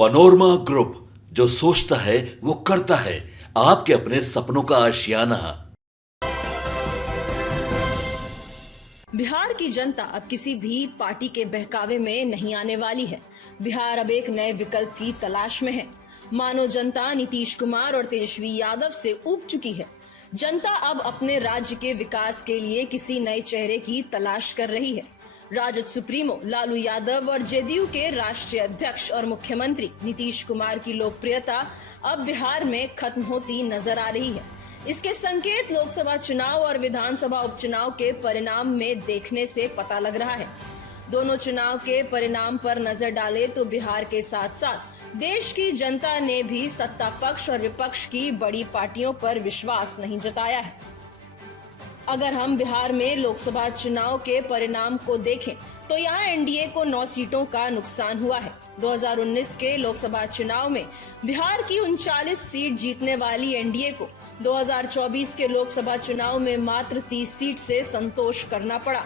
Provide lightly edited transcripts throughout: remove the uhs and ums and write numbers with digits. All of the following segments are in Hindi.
पनोरमा ग्रुप, जो सोचता है वो करता है। आपके अपने सपनों का आशियाना। बिहार की जनता अब किसी भी पार्टी के बहकावे में नहीं आने वाली है। बिहार अब एक नए विकल्प की तलाश में है। मानो जनता नीतीश कुमार और तेजस्वी यादव से ऊब चुकी है। जनता अब अपने राज्य के विकास के लिए किसी नए चेहरे की तलाश कर रही है। राजद सुप्रीमो लालू यादव और जेडीयू के राष्ट्रीय अध्यक्ष और मुख्यमंत्री नीतीश कुमार की लोकप्रियता अब बिहार में खत्म होती नजर आ रही है। इसके संकेत लोकसभा चुनाव और विधानसभा उपचुनाव के परिणाम में देखने से पता लग रहा है। दोनों चुनाव के परिणाम पर नजर डाले तो बिहार के साथ साथ देश की जनता ने भी सत्ता पक्ष और विपक्ष की बड़ी पार्टियों पर विश्वास नहीं जताया है। अगर हम बिहार में लोकसभा चुनाव के परिणाम को देखें तो यहाँ एनडीए को 9 सीटों का नुकसान हुआ है। 2019 के लोकसभा चुनाव में बिहार की 39 सीट जीतने वाली एनडीए को 2024 के लोकसभा चुनाव में मात्र 30 सीट से संतोष करना पड़ा।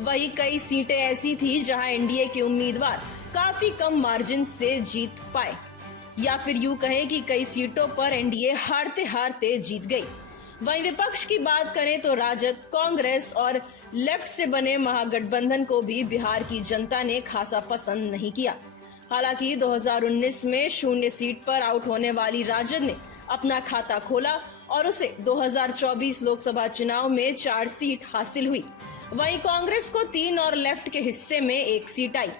वही कई सीटें ऐसी थी जहां एनडीए के उम्मीदवार काफी कम मार्जिन से जीत पाए, या फिर यूं कहें कि कई सीटों पर एनडीए हारते हारते जीत गई। वहीं विपक्ष की बात करें तो राजद, कांग्रेस और लेफ्ट से बने महागठबंधन को भी बिहार की जनता ने खासा पसंद नहीं किया। हालांकि 2019 में 0 सीट पर आउट होने वाली राजद ने अपना खाता खोला और उसे 2024 लोकसभा चुनाव में 4 सीट हासिल हुई। वहीं कांग्रेस को 3 और लेफ्ट के हिस्से में 1 सीट आई।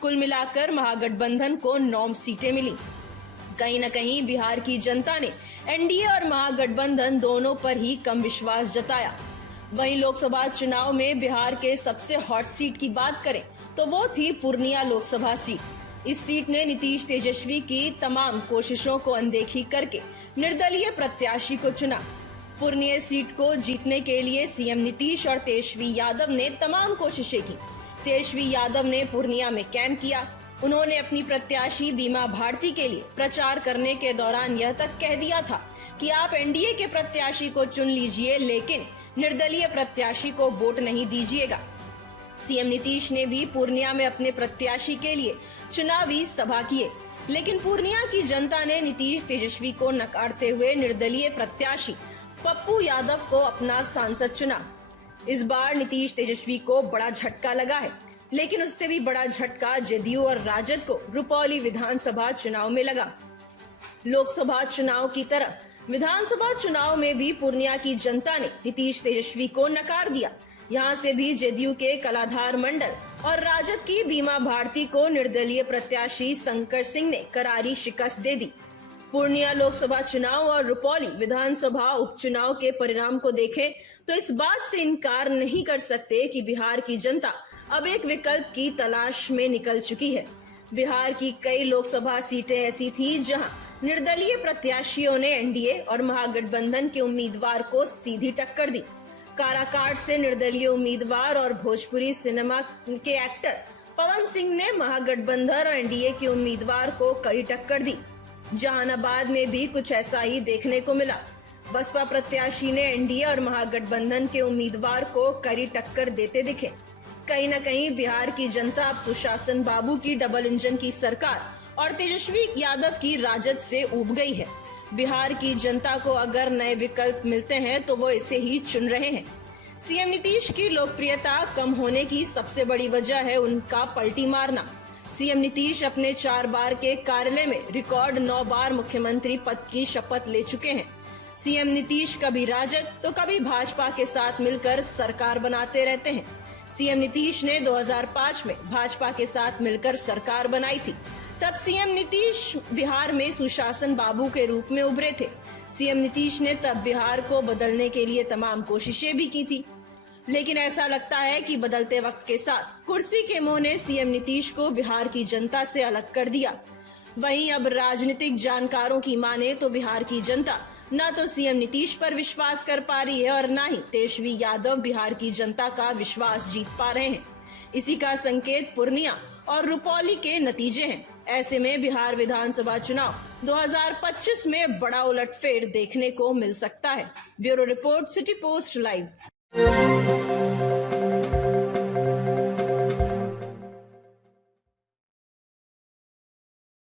कुल मिलाकर महागठबंधन को 9 सीटें मिली। कहीं न कहीं बिहार की जनता ने एनडीए और महागठबंधन दोनों पर ही कम विश्वास जताया। वहीं लोकसभा चुनाव में बिहार के सबसे हॉट सीट की बात करें तो वो थी पूर्णिया लोकसभा सीट। इस सीट ने नीतीश तेजस्वी की तमाम कोशिशों को अनदेखी करके निर्दलीय प्रत्याशी को चुना। पूर्णिया सीट को जीतने के लिए सीएम नीतीश और तेजस्वी यादव ने तमाम कोशिशें की। तेजस्वी यादव ने पूर्णिया में कैंप किया। उन्होंने अपनी प्रत्याशी बीमा भारती के लिए प्रचार करने के दौरान यह तक कह दिया था कि आप एनडीए के प्रत्याशी को चुन लीजिए, लेकिन निर्दलीय प्रत्याशी को वोट नहीं दीजिएगा। सीएम नीतीश ने भी पूर्णिया में अपने प्रत्याशी के लिए चुनावी सभा किए, लेकिन पूर्णिया की जनता ने नीतीश तेजस्वी को नकारते हुए निर्दलीय प्रत्याशी पप्पू यादव को अपना सांसद चुना। इस बार नीतीश तेजस्वी को बड़ा झटका लगा है, लेकिन उससे भी बड़ा झटका जेडीयू और राजद को रुपौली विधानसभा चुनाव में लगा। लोकसभा चुनाव की तरह विधानसभा चुनाव में भी पूर्णिया की जनता ने नीतीश तेजस्वी को नकार दिया। यहां से भी जेडीयू के कलाधार मंडल और राजद की बीमा भारती को निर्दलीय प्रत्याशी शंकर सिंह ने करारी शिकस्त दे दी। पूर्णिया लोकसभा चुनाव और रुपौली विधानसभा उपचुनाव के परिणाम को देखें तो इस बात से इनकार नहीं कर सकते कि बिहार की जनता अब एक विकल्प की तलाश में निकल चुकी है। बिहार की कई लोकसभा सीटें ऐसी थी जहां निर्दलीय प्रत्याशियों ने एनडीए और महागठबंधन के उम्मीदवार को सीधी टक्कर दी। काराकाट से निर्दलीय उम्मीदवार और भोजपुरी सिनेमा के एक्टर पवन सिंह ने महागठबंधन और एनडीए के उम्मीदवार को कड़ी टक्कर दी। जहानाबाद में भी कुछ ऐसा ही देखने को मिला। बसपा प्रत्याशी ने एनडीए और महागठबंधन के उम्मीदवार को कड़ी टक्कर देते दिखे। कहीं न कहीं बिहार की जनता अब सुशासन बाबू की डबल इंजन की सरकार और तेजस्वी यादव की राजद से ऊब गई है। बिहार की जनता को अगर नए विकल्प मिलते हैं तो वो इसे ही चुन रहे हैं। सीएम नीतीश की लोकप्रियता कम होने की सबसे बड़ी वजह है उनका पलटी मारना। सीएम नीतीश अपने 4 बार के कार्यालय में रिकॉर्ड 9 बार मुख्यमंत्री पद की शपथ ले चुके हैं। सीएम नीतीश कभी राजद तो कभी भाजपा के साथ मिलकर सरकार बनाते रहते हैं। सीएम नीतीश ने 2005 में भाजपा के साथ मिलकर सरकार बनाई थी। तब सीएम नीतीश बिहार में सुशासन बाबू के रूप में उभरे थे। सीएम नीतीश ने तब बिहार को बदलने के लिए तमाम कोशिशें भी की थी, लेकिन ऐसा लगता है कि बदलते वक्त के साथ कुर्सी के मोह ने सीएम नीतीश को बिहार की जनता से अलग कर दिया। वहीं अब राजनीतिक जानकारों की माने तो बिहार की जनता न तो सीएम नीतीश पर विश्वास कर पा रही है और न ही तेजस्वी यादव बिहार की जनता का विश्वास जीत पा रहे हैं। इसी का संकेत पूर्णिया और रुपौली के नतीजे हैं। ऐसे में बिहार विधानसभा चुनाव 2025 में बड़ा उलटफेर देखने को मिल सकता है। Bureau report, city post live.